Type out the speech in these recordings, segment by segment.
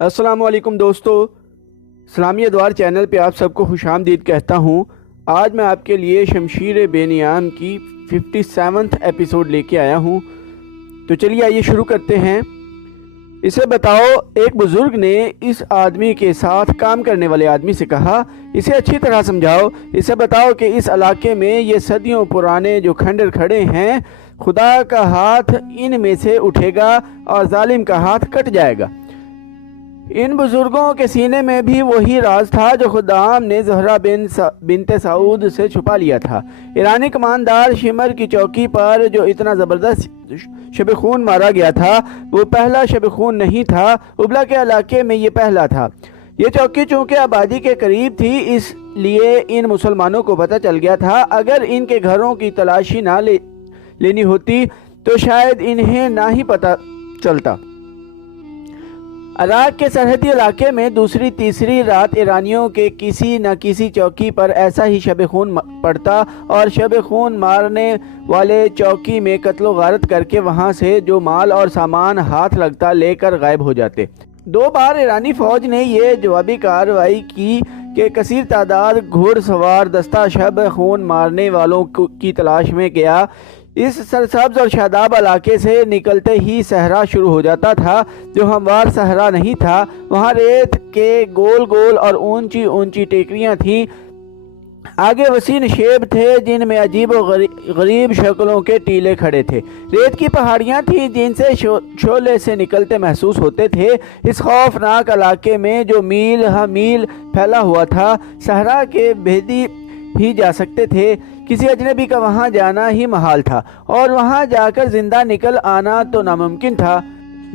السلام علیکم دوستو، اسلامی ادوار چینل پہ آپ سب کو خوش آمدید کہتا ہوں۔ آج میں آپ کے لیے شمشیر بے نیام کی 57 ایپیسوڈ لے کے آیا ہوں۔ تو چلیے آئیے شروع کرتے ہیں۔ اسے بتاؤ، ایک بزرگ نے اس آدمی کے ساتھ کام کرنے والے آدمی سے کہا، اسے اچھی طرح سمجھاؤ، اسے بتاؤ کہ اس علاقے میں یہ صدیوں پرانے جو کھنڈر کھڑے ہیں، خدا کا ہاتھ ان میں سے اٹھے گا اور ظالم کا ہاتھ کٹ جائے گا۔ ان بزرگوں کے سینے میں بھی وہی راز تھا جو خدام نے زہرہ بنت سعود سے چھپا لیا تھا۔ ایرانی کماندار شمر کی چوکی پر جو اتنا زبردست شب خون مارا گیا تھا، وہ پہلا شب خون نہیں تھا، ابلا کے علاقے میں یہ پہلا تھا۔ یہ چوکی چونکہ آبادی کے قریب تھی، اس لیے ان مسلمانوں کو پتہ چل گیا تھا۔ اگر ان کے گھروں کی تلاشی نہ لینی ہوتی تو شاید انہیں نہ ہی پتہ چلتا۔ عراق کے سرحدی علاقے میں دوسری تیسری رات ایرانیوں کے کسی نہ کسی چوکی پر ایسا ہی شب خون پڑتا اور شب خون مارنے والے چوکی میں قتل و غارت کر کے وہاں سے جو مال اور سامان ہاتھ لگتا لے کر غائب ہو جاتے۔ 2 بار ایرانی فوج نے یہ جوابی کارروائی کی کہ کثیر تعداد گھوڑ سوار دستہ شب خون مارنے والوں کی تلاش میں گیا۔ اس سرسبز اور شاداب علاقے سے نکلتے ہی صحرا شروع ہو جاتا تھا، جو ہموار صحرا نہیں تھا۔ وہاں ریت کے گول گول اور اونچی اونچی ٹیکریاں تھیں، آگے وسیع نشیب تھے جن میں عجیب و غریب شکلوں کے ٹیلے کھڑے تھے۔ ریت کی پہاڑیاں تھیں جن سے شعلے سے نکلتے محسوس ہوتے تھے۔ اس خوفناک علاقے میں جو میل ہا میل پھیلا ہوا تھا، صحرا کے بھیدی ہی جا سکتے تھے۔ کسی اجنبی کا وہاں جانا ہی محال تھا اور وہاں جا کر زندہ نکل آنا تو ناممکن تھا۔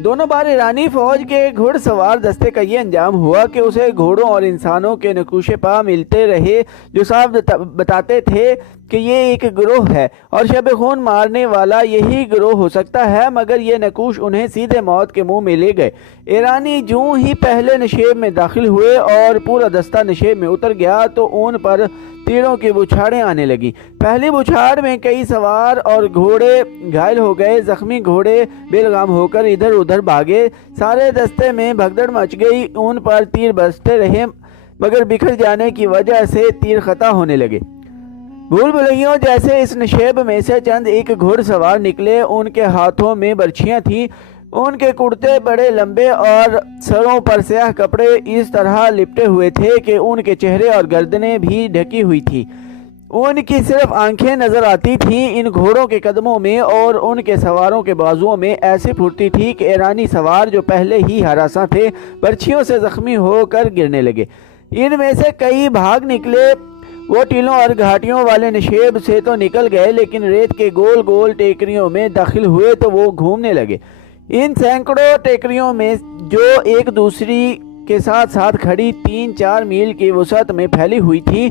دونوں بار ایرانی فوج کے گھڑ سوار دستے کا یہ انجام ہوا کہ اسے گھوڑوں اور انسانوں کے نقوش پا ملتے رہے جو صاف بتاتے تھے کہ یہ ایک گروہ ہے اور شب خون مارنے والا یہی گروہ ہو سکتا ہے، مگر یہ نقوش انہیں سیدھے موت کے منہ میں لے گئے۔ ایرانی جوں ہی پہلے نشیب میں داخل ہوئے اور پورا دستہ نشیب میں اتر گیا تو ان پر تیروں کی بچھاڑیں آنے لگیں۔ پہلی بچھاڑ میں کئی سوار اور گھوڑے گھائل ہو گئے۔ زخمی گھوڑے بے لگام ہو کر ادھر ادھر بھاگے۔ سارے دستے میں بھگدڑ مچ گئی۔ ان پر تیر برستے رہے مگر بکھر جانے کی وجہ سے تیر خطا ہونے لگے۔ بھول بھلیوں جیسے اس نشیب میں سے چند ایک گھوڑ سوار نکلے۔ ان کے ہاتھوں میں برچھیاں تھیں، ان کے کرتے بڑے لمبے اور سروں پر سیاہ کپڑے اس طرح لپٹے ہوئے تھے کہ ان کے چہرے اور گردنیں بھی ڈھکی ہوئی تھیں۔ ان کی صرف آنکھیں نظر آتی تھیں۔ ان گھوڑوں کے قدموں میں اور ان کے سواروں کے بازوؤں میں ایسی پھرتی تھی کہ ایرانی سوار جو پہلے ہی ہراساں تھے، برچھیوں سے زخمی ہو کر گرنے لگے۔ ان میں سے کئی بھاگ نکلے۔ وہ ٹیلوں اور گھاٹیوں والے نشیب سے تو نکل گئے، لیکن ریت کے گول گول ٹیکریوں میں داخل ہوئے تو وہ گھومنے لگے۔ ان سینکڑوں ٹیکریوں میں جو ایک دوسری کے ساتھ ساتھ کھڑی 3-4 میل کی وسعت میں پھیلی ہوئی تھی،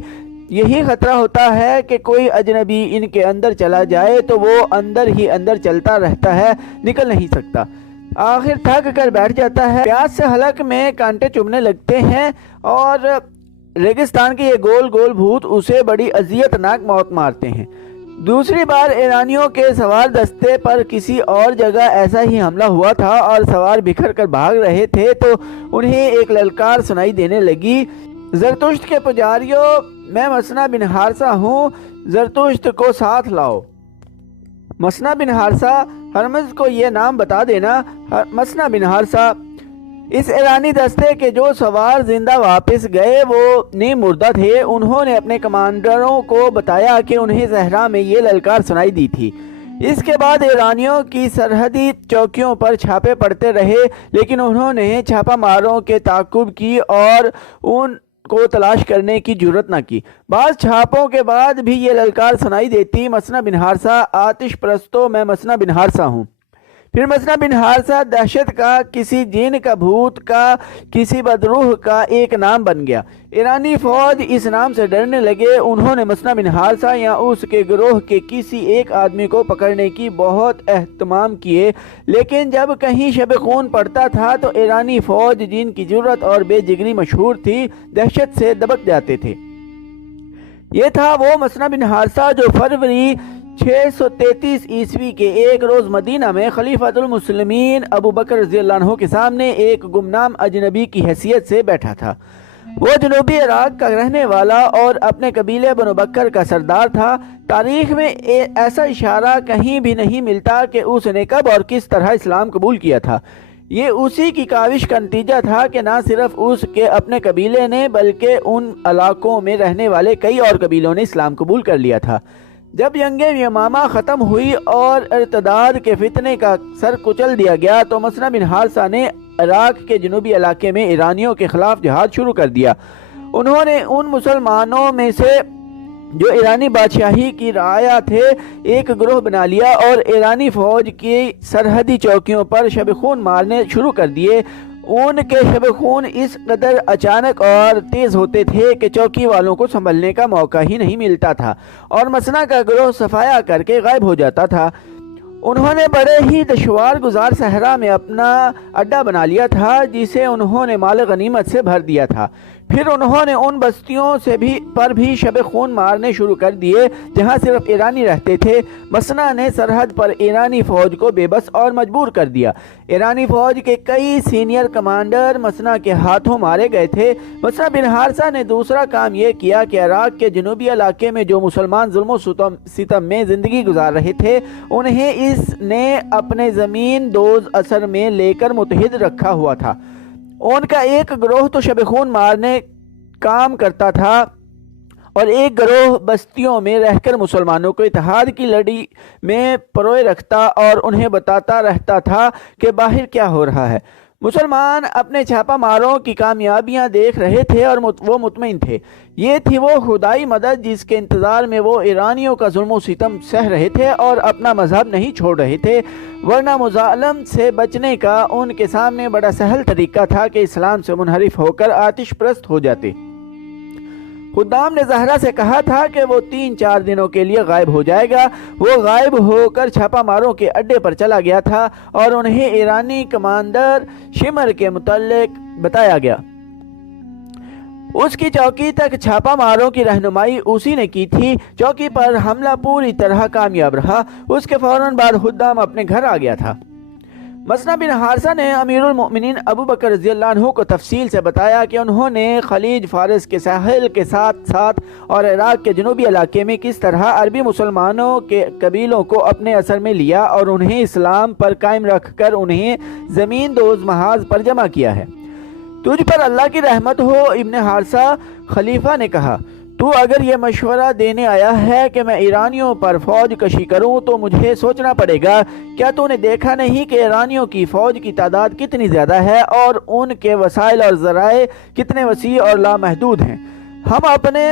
یہی خطرہ ہوتا ہے کہ کوئی اجنبی ان کے اندر چلا جائے تو وہ اندر ہی اندر چلتا رہتا ہے، نکل نہیں سکتا، آخر تھک کر بیٹھ جاتا ہے۔ پیاس سے حلق میں کانٹے چبھنے لگتے ہیں اور ریگستان کے یہ گول گول بھوت اسے بڑی اذیت ناک موت مارتے ہیں۔ دوسری بار ایرانیوں کے سوار دستے پر کسی اور جگہ ایسا ہی حملہ ہوا تھا اور سوار بکھر کر بھاگ رہے تھے تو انہیں ایک للکار سنائی دینے لگی، زرتشت کے پجاریوں، میں مسنا بن حارثہ ہوں، زرتشت کو ساتھ لاؤ۔ مسنا بن حارثہ، ہرمز کو یہ نام بتا دینا۔ مسنا بن حارثہ، اس ایرانی دستے کے جو سوار زندہ واپس گئے وہ نیم مردہ تھے۔ انہوں نے اپنے کمانڈروں کو بتایا کہ انہیں صحرا میں یہ للکار سنائی دی تھی۔ اس کے بعد ایرانیوں کی سرحدی چوکیوں پر چھاپے پڑتے رہے، لیکن انہوں نے چھاپا ماروں کے تعاقب کی اور ان کو تلاش کرنے کی جرت نہ کی۔ بعض چھاپوں کے بعد بھی یہ للکار سنائی دیتی، مسنا بن حارثہ، آتش پرستو، میں مسنا بن حارثہ ہوں۔ پھر مسنا بن حارثہ دہشت کا، کسی جن کا، بھوت کا، کسی بدروح کا ایک نام بن گیا۔ ایرانی فوج اس نام سے ڈرنے لگے۔ انہوں نے مسنا بن حارثہ یا اس کے گروہ کے کسی ایک آدمی کو پکڑنے کی بہت اہتمام کیے، لیکن جب کہیں شب خون پڑتا تھا تو ایرانی فوج جن کی جرت اور بے جگری مشہور تھی، دہشت سے دبک جاتے تھے۔ یہ تھا وہ مسنا بن حارثہ جو فروری 633 عیسوی کے ایک روز مدینہ میں خلیفۃ المسلمین ابو بکر رضی اللہ عنہ کے سامنے ایک گمنام اجنبی کی حیثیت سے بیٹھا تھا۔ وہ جنوبی عراق کا رہنے والا اور اپنے قبیلے بنو بکر کا سردار تھا۔ تاریخ میں ایسا اشارہ کہیں بھی نہیں ملتا کہ اس نے کب اور کس طرح اسلام قبول کیا تھا۔ یہ اسی کی کاوش کا نتیجہ تھا کہ نہ صرف اس کے اپنے قبیلے نے بلکہ ان علاقوں میں رہنے والے کئی اور قبیلوں نے اسلام قبول کر لیا تھا۔ جب جنگ یمامہ ختم ہوئی اور ارتداد کے فتنے کا سر کچل دیا گیا تو مسنا بن حارثہ نے عراق کے جنوبی علاقے میں ایرانیوں کے خلاف جہاد شروع کر دیا۔ انہوں نے ان مسلمانوں میں سے جو ایرانی بادشاہی کی رعایا تھے ایک گروہ بنا لیا اور ایرانی فوج کی سرحدی چوکیوں پر شب خون مارنے شروع کر دیے۔ ان کے شب خون اس قدر اچانک اور تیز ہوتے تھے کہ چوکی والوں کو سنبھلنے کا موقع ہی نہیں ملتا تھا اور مسنا کا گروہ صفایا کر کے غائب ہو جاتا تھا۔ انہوں نے بڑے ہی دشوار گزار صحرا میں اپنا اڈا بنا لیا تھا جسے انہوں نے مال غنیمت سے بھر دیا تھا۔ پھر انہوں نے ان بستیوں پر بھی شب خون مارنے شروع کر دیے جہاں صرف ایرانی رہتے تھے۔ مسنا نے سرحد پر ایرانی فوج کو بے بس اور مجبور کر دیا۔ ایرانی فوج کے کئی سینئر کمانڈر مسنا کے ہاتھوں مارے گئے تھے۔ مسنا بن حارثہ نے دوسرا کام یہ کیا کہ عراق کے جنوبی علاقے میں جو مسلمان ظلم و ستم میں زندگی گزار رہے تھے انہیں اس نے اپنے زمین دوز اثر میں لے کر متحد رکھا ہوا تھا۔ ان کا ایک گروہ تو شب خون مارنے کام کرتا تھا اور ایک گروہ بستیوں میں رہ کر مسلمانوں کو اتحاد کی لڑی میں پروئے رکھتا اور انہیں بتاتا رہتا تھا کہ باہر کیا ہو رہا ہے۔ مسلمان اپنے چھاپا ماروں کی کامیابیاں دیکھ رہے تھے اور وہ مطمئن تھے۔ یہ تھی وہ خدائی مدد جس کے انتظار میں وہ ایرانیوں کا ظلم و ستم سہ رہے تھے اور اپنا مذہب نہیں چھوڑ رہے تھے، ورنہ مظالم سے بچنے کا ان کے سامنے بڑا سہل طریقہ تھا کہ اسلام سے منحرف ہو کر آتش پرست ہو جاتے۔ خدام نے زہرا سے کہا تھا کہ وہ 3-4 دنوں کے لیے غائب ہو جائے گا۔ وہ غائب ہو کر چھاپا ماروں کے اڈے پر چلا گیا تھا اور انہیں ایرانی کمانڈر شمر کے متعلق بتایا گیا۔ اس کی چوکی تک چھاپا ماروں کی رہنمائی اسی نے کی تھی۔ چوکی پر حملہ پوری طرح کامیاب رہا۔ اس کے فوراً بعد خدام اپنے گھر آ گیا تھا۔ مسنا بن حارثہ نے امیر المؤمنین ابو بکر رضی اللہ عنہ کو تفصیل سے بتایا کہ انہوں نے خلیج فارس کے ساحل کے ساتھ ساتھ اور عراق کے جنوبی علاقے میں کس طرح عربی مسلمانوں کے قبیلوں کو اپنے اثر میں لیا اور انہیں اسلام پر قائم رکھ کر انہیں زمین دوز محاذ پر جمع کیا ہے۔ تجھ پر اللہ کی رحمت ہو ابن حارثہ، خلیفہ نے کہا، تو اگر یہ مشورہ دینے آیا ہے کہ میں ایرانیوں پر فوج کشی کروں تو مجھے سوچنا پڑے گا۔ کیا تو نے دیکھا نہیں کہ ایرانیوں کی فوج کی تعداد کتنی زیادہ ہے اور ان کے وسائل اور ذرائع کتنے وسیع اور لامحدود ہیں؟ ہم اپنے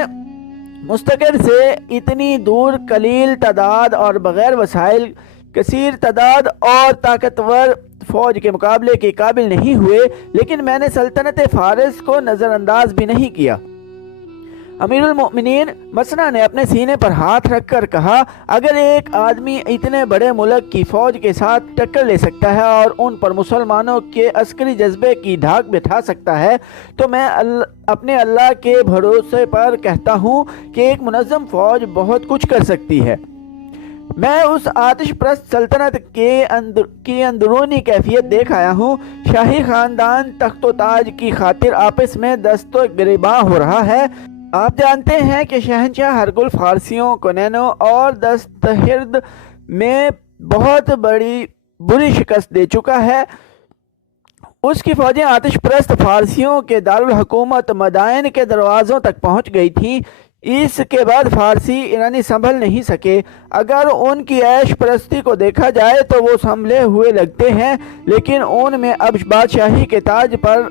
مستقر سے اتنی دور قلیل تعداد اور بغیر وسائل کثیر تعداد اور طاقتور فوج کے مقابلے کے قابل نہیں ہوئے، لیکن میں نے سلطنت فارس کو نظر انداز بھی نہیں کیا۔ امیر المؤمنین مسنا نے اپنے سینے پر ہاتھ رکھ کر کہا، اگر ایک آدمی اتنے بڑے ملک کی فوج کے ساتھ ٹکر لے سکتا ہے اور ان پر مسلمانوں کے عسکری جذبے کی ڈھاک بٹھا سکتا ہے تو میں اپنے اللہ کے بھروسے پر کہتا ہوں کہ ایک منظم فوج بہت کچھ کر سکتی ہے۔ میں اس آتش پرست سلطنت کی اندرونی کیفیت دیکھ آیا ہوں۔ شاہی خاندان تخت و تاج کی خاطر آپس میں دست و گریباں ہو رہا ہے۔ آپ جانتے ہیں کہ شہنشاہ ہرگل فارسیوں کو نینو اور دستہرد میں بہت بری شکست دے چکا ہے۔ اس کی فوجیں آتش پرست فارسیوں کے دارالحکومت مدائن کے دروازوں تک پہنچ گئی تھیں۔ اس کے بعد فارسی ایرانی سنبھل نہیں سکے۔ اگر ان کی عیش پرستی کو دیکھا جائے تو وہ سنبھلے ہوئے لگتے ہیں، لیکن ان میں اب بادشاہی کے تاج پر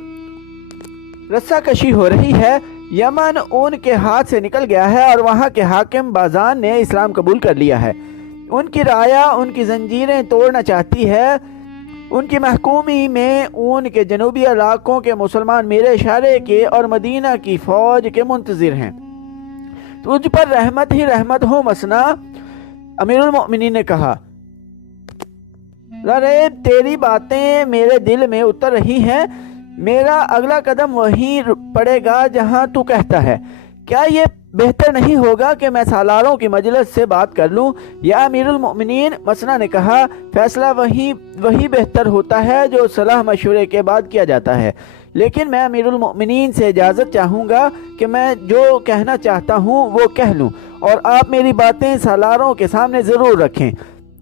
رسہ کشی ہو رہی ہے۔ یمن ان کے ہاتھ سے نکل گیا ہے اور وہاں کے حاکم بازان نے اسلام قبول کر لیا ہے۔ ان کی رعایا ان کی زنجیریں توڑنا چاہتی ہے۔ ان کی محکومی میں ان کے جنوبی علاقوں کے مسلمان میرے اشارے کے اور مدینہ کی فوج کے منتظر ہیں۔ تجھ پر رحمت ہی رحمت ہو مسنا، امیر المؤمنین نے کہا۔ ریب تیری باتیں میرے دل میں اتر رہی ہیں۔ میرا اگلا قدم وہیں پڑے گا جہاں تو کہتا ہے۔ کیا یہ بہتر نہیں ہوگا کہ میں سالاروں کی مجلس سے بات کر لوں؟ یا امیر المؤمنین، مسنا نے کہا، فیصلہ وہی بہتر ہوتا ہے جو صلاح مشورے کے بعد کیا جاتا ہے، لیکن میں امیر المؤمنین سے اجازت چاہوں گا کہ میں جو کہنا چاہتا ہوں وہ کہہ لوں، اور آپ میری باتیں سالاروں کے سامنے ضرور رکھیں۔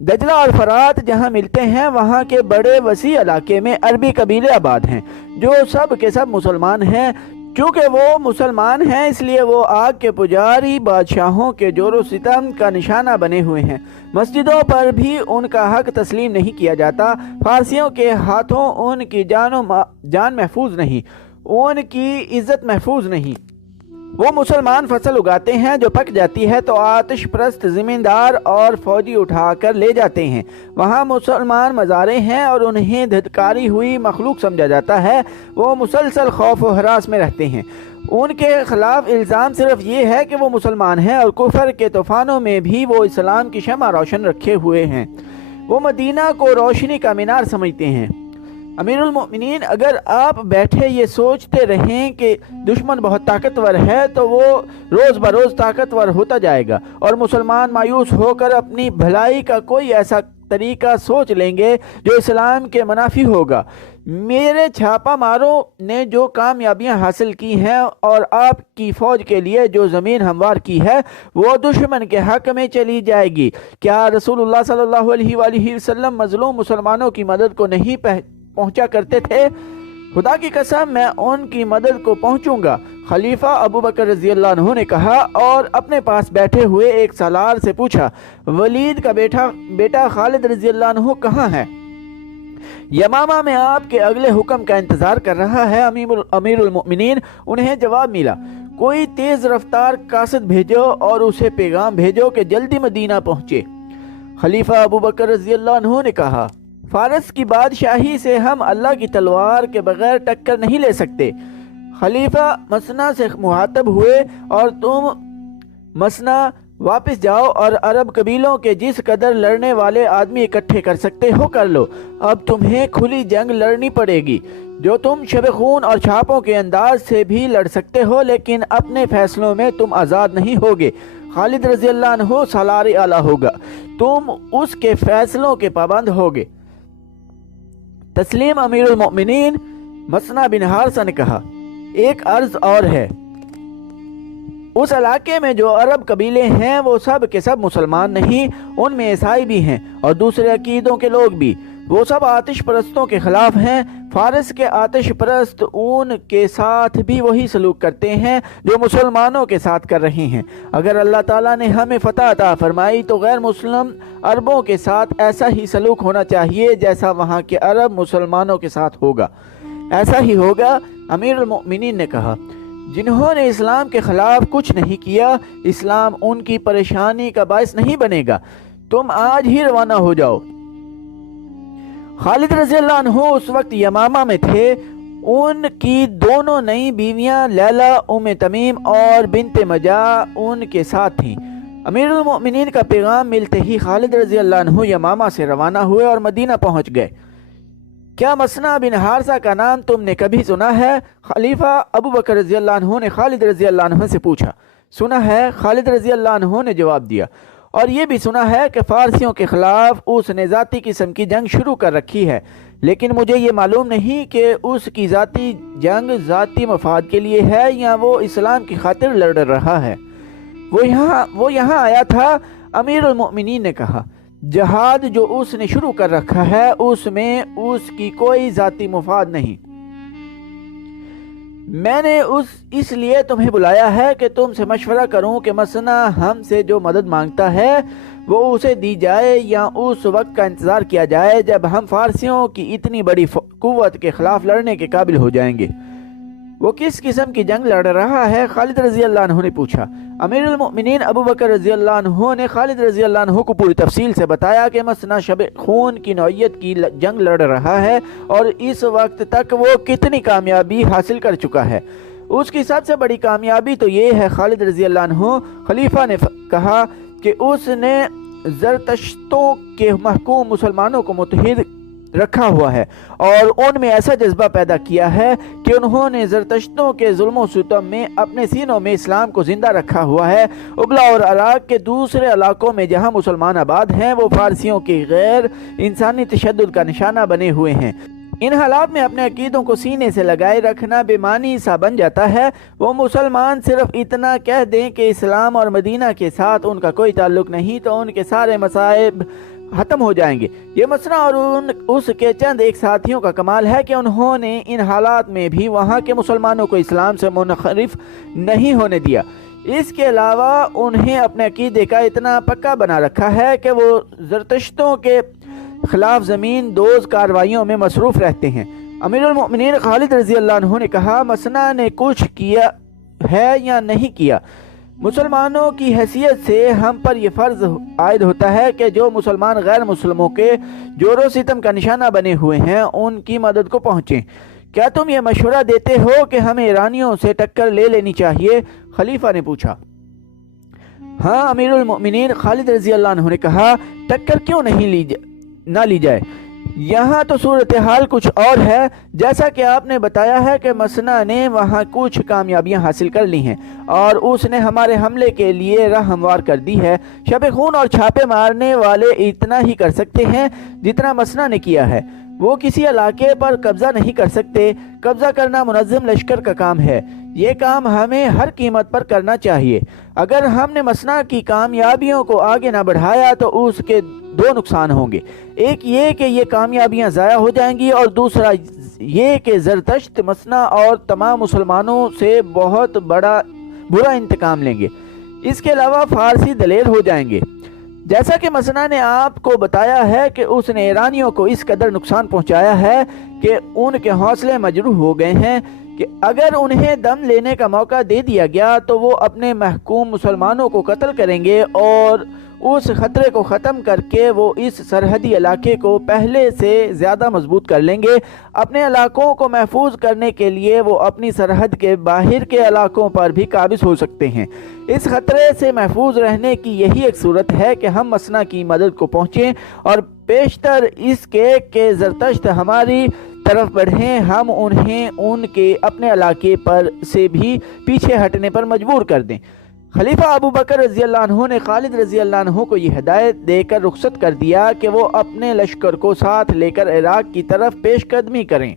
دجلہ اور فرات جہاں ملتے ہیں وہاں کے بڑے وسیع علاقے میں عربی قبیلے آباد ہیں جو سب کے سب مسلمان ہیں۔ چونکہ وہ مسلمان ہیں اس لیے وہ آگ کے پجاری بادشاہوں کے جور و ستم کا نشانہ بنے ہوئے ہیں۔ مسجدوں پر بھی ان کا حق تسلیم نہیں کیا جاتا۔ فارسیوں کے ہاتھوں ان کی جان محفوظ نہیں، ان کی عزت محفوظ نہیں۔ وہ مسلمان فصل اگاتے ہیں، جو پک جاتی ہے تو آتش پرست زمیندار اور فوجی اٹھا کر لے جاتے ہیں۔ وہاں مسلمان مزارے ہیں اور انہیں دھتکاری ہوئی مخلوق سمجھا جاتا ہے۔ وہ مسلسل خوف و ہراس میں رہتے ہیں۔ ان کے خلاف الزام صرف یہ ہے کہ وہ مسلمان ہیں، اور کفر کے طوفانوں میں بھی وہ اسلام کی شمع روشن رکھے ہوئے ہیں۔ وہ مدینہ کو روشنی کا مینار سمجھتے ہیں۔ امیر المؤمنین، اگر آپ بیٹھے یہ سوچتے رہیں کہ دشمن بہت طاقتور ہے تو وہ روز بروز طاقتور ہوتا جائے گا، اور مسلمان مایوس ہو کر اپنی بھلائی کا کوئی ایسا طریقہ سوچ لیں گے جو اسلام کے منافی ہوگا۔ میرے چھاپا ماروں نے جو کامیابیاں حاصل کی ہیں اور آپ کی فوج کے لیے جو زمین ہموار کی ہے وہ دشمن کے حق میں چلی جائے گی۔ کیا رسول اللہ صلی اللہ علیہ وآلہ وسلم مظلوم مسلمانوں کی مدد کو نہیں پہنچا کرتے تھے؟ خدا کی قسم میں ان کی مدد کو پہنچوں گا، خلیفہ ابو بکر رضی اللہ عنہ نے کہا، اور اپنے پاس بیٹھے ہوئے ایک سالار سے پوچھا، ولید کا بیٹا خالد رضی اللہ عنہ کہاں ہے؟ یمامہ میں آپ کے اگلے حکم کا انتظار کر رہا ہے امیر المؤمنین۔ انہیں جواب ملا، کوئی تیز رفتار قاصد بھیجو اور اسے پیغام بھیجو کہ جلدی مدینہ پہنچے۔ خلیفہ ابو بکر رضی اللہ عنہ نے کہا، فارس کی بادشاہی سے ہم اللہ کی تلوار کے بغیر ٹکر نہیں لے سکتے۔ خلیفہ مسنا سے مخاطب ہوئے، اور تم مسنا واپس جاؤ اور عرب قبیلوں کے جس قدر لڑنے والے آدمی اکٹھے کر سکتے ہو کر لو۔ اب تمہیں کھلی جنگ لڑنی پڑے گی، جو تم شب خون اور چھاپوں کے انداز سے بھی لڑ سکتے ہو، لیکن اپنے فیصلوں میں تم آزاد نہیں ہوگے۔ خالد رضی اللہ عنہ سالار اعلیٰ ہوگا، تم اس کے فیصلوں کے پابند ہوگے۔ تسلیم امیر المؤمنین، مسنا بن حارثہ نے کہا، ایک عرض اور ہے۔ اس علاقے میں جو عرب قبیلے ہیں وہ سب کے سب مسلمان نہیں، ان میں عیسائی بھی ہیں اور دوسرے عقیدوں کے لوگ بھی۔ وہ سب آتش پرستوں کے خلاف ہیں۔ فارس کے آتش پرست ان کے ساتھ بھی وہی سلوک کرتے ہیں جو مسلمانوں کے ساتھ کر رہے ہیں۔ اگر اللہ تعالیٰ نے ہمیں فتح عطا فرمائی تو غیر مسلم عربوں کے ساتھ ایسا ہی سلوک ہونا چاہیے جیسا وہاں کے عرب مسلمانوں کے ساتھ ہوگا۔ ایسا ہی ہوگا۔ امیر المؤمنین نے کہا، جنہوں نے اسلام کے خلاف کچھ نہیں کیا، اسلام ان کی پریشانی کا باعث نہیں بنے گا۔ تم آج ہی روانہ ہو جاؤ۔ خالد رضی اللہ عنہ اس وقت یمامہ میں تھے۔ ان کی دونوں نئی بیویاں لیلہ ام تمیم اور بنت مجا ان کے ساتھ تھیں۔ امیر المؤمنین کا پیغام ملتے ہی خالد رضی اللہ عنہ یمامہ سے روانہ ہوئے اور مدینہ پہنچ گئے۔ کیا مسنا بن حارثہ کا نام تم نے کبھی سنا ہے؟ خلیفہ ابو بکر رضی اللہ عنہ نے خالد رضی اللہ عنہ سے پوچھا۔ سنا ہے، خالد رضی اللہ عنہ نے جواب دیا، اور یہ بھی سنا ہے کہ فارسیوں کے خلاف اس نے ذاتی قسم کی جنگ شروع کر رکھی ہے، لیکن مجھے یہ معلوم نہیں کہ اس کی ذاتی جنگ ذاتی مفاد کے لیے ہے یا وہ اسلام کی خاطر لڑ رہا ہے۔ وہ یہاں آیا تھا، امیر المؤمنین نے کہا۔ جہاد جو اس نے شروع کر رکھا ہے اس میں اس کی کوئی ذاتی مفاد نہیں۔ میں نے اس لیے تمہیں بلایا ہے کہ تم سے مشورہ کروں کہ مسنا ہم سے جو مدد مانگتا ہے وہ اسے دی جائے یا اس وقت کا انتظار کیا جائے جب ہم فارسیوں کی اتنی بڑی قوت کے خلاف لڑنے کے قابل ہو جائیں گے۔ وہ کس قسم کی جنگ لڑ رہا ہے؟ خالد رضی اللہ عنہ نے پوچھا۔ امیر المؤمنین ابو بکر رضی اللہ عنہ نے خالد رضی اللہ عنہ کو پوری تفصیل سے بتایا کہ مسنا شب خون کی نوعیت کی جنگ لڑ رہا ہے اور اس وقت تک وہ کتنی کامیابی حاصل کر چکا ہے۔ اس کی سب سے بڑی کامیابی تو یہ ہے، خالد رضی اللہ عنہ خلیفہ نے کہا، کہ اس نے زرتشتوں کے محکوم مسلمانوں کو متحد رکھا ہوا ہے اور ان میں ایسا جذبہ پیدا کیا ہے کہ انہوں نے زرتشتوں کے ظلم و ستم میں اپنے سینوں میں اسلام کو زندہ رکھا ہوا ہے۔ ابلا اور عراق کے دوسرے علاقوں میں جہاں مسلمان آباد ہیں وہ فارسیوں کی غیر انسانی تشدد کا نشانہ بنے ہوئے ہیں۔ ان حالات میں اپنے عقیدوں کو سینے سے لگائے رکھنا بے معنی سا بن جاتا ہے۔ وہ مسلمان صرف اتنا کہہ دیں کہ اسلام اور مدینہ کے ساتھ ان کا کوئی تعلق نہیں تو ان کے سارے مصائب ختم ہو جائیں گے۔ یہ مسئلہ اور اس کے چند ایک ساتھیوں کا کمال ہے کہ انہوں نے ان حالات میں بھی وہاں کے مسلمانوں کو اسلام سے منحرف نہیں ہونے دیا۔ اس کے علاوہ انہیں اپنے عقیدے کا اتنا پکا بنا رکھا ہے کہ وہ زرتشتوں کے خلاف زمین دوز کارروائیوں میں مصروف رہتے ہیں۔ امیر المؤمنین خالد رضی اللہ عنہ نے کہا، مسنا نے کچھ کیا ہے یا نہیں کیا، مسلمانوں کی حیثیت سے ہم پر یہ فرض عائد ہوتا ہے کہ جو مسلمان غیر مسلموں کے جور و ستم کا نشانہ بنے ہوئے ہیں ان کی مدد کو پہنچیں۔ کیا تم یہ مشورہ دیتے ہو کہ ہمیں ایرانیوں سے ٹکر لے لینی چاہیے؟ خلیفہ نے پوچھا۔ ہاں امیر المؤمنین خالد رضی اللہ عنہ نے کہا، ٹکر کیوں نہ لی جائے؟ یہاں تو صورتحال کچھ اور ہے۔ جیسا کہ آپ نے بتایا ہے کہ مسنا نے وہاں کچھ کامیابیاں حاصل کر لی ہیں اور اس نے ہمارے حملے کے لیے راہ ہموار کر دی ہے۔ شب خون اور چھاپے مارنے والے اتنا ہی کر سکتے ہیں جتنا مسنا نے کیا ہے۔ وہ کسی علاقے پر قبضہ نہیں کر سکتے۔ قبضہ کرنا منظم لشکر کا کام ہے۔ یہ کام ہمیں ہر قیمت پر کرنا چاہیے۔ اگر ہم نے مسنا کی کامیابیوں کو آگے نہ بڑھایا تو اس کے دو نقصان ہوں گے۔ ایک یہ کہ یہ کامیابیاں ضائع ہو جائیں گی اور دوسرا یہ کہ زرتشت مسنا اور تمام مسلمانوں سے بہت برا انتقام لیں گے۔ اس کے علاوہ فارسی دلیر ہو جائیں گے۔ جیسا کہ مسنا نے آپ کو بتایا ہے کہ اس نے ایرانیوں کو اس قدر نقصان پہنچایا ہے کہ ان کے حوصلے مجروح ہو گئے ہیں کہ اگر انہیں دم لینے کا موقع دے دیا گیا تو وہ اپنے محکوم مسلمانوں کو قتل کریں گے اور اس خطرے کو ختم کر کے وہ اس سرحدی علاقے کو پہلے سے زیادہ مضبوط کر لیں گے۔ اپنے علاقوں کو محفوظ کرنے کے لیے وہ اپنی سرحد کے باہر کے علاقوں پر بھی قابض ہو سکتے ہیں۔ اس خطرے سے محفوظ رہنے کی یہی ایک صورت ہے کہ ہم مسنا کی مدد کو پہنچیں اور بیشتر اس کے کہ زرتشت ہماری طرف بڑھیں، ہم انہیں ان کے اپنے علاقے پر سے بھی پیچھے ہٹنے پر مجبور کر دیں۔ خلیفہ ابو بکر رضی اللہ عنہ نے خالد رضی اللہ عنہ کو یہ ہدایت دے کر رخصت کر دیا کہ وہ اپنے لشکر کو ساتھ لے کر عراق کی طرف پیش قدمی کریں۔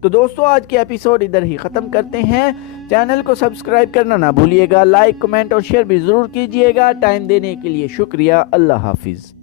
تو دوستو آج کے ایپیسوڈ ادھر ہی ختم کرتے ہیں۔ چینل کو سبسکرائب کرنا نہ بھولیے گا، لائک، کمنٹ اور شیئر بھی ضرور کیجیے گا۔ ٹائم دینے کے لیے شکریہ۔ اللہ حافظ۔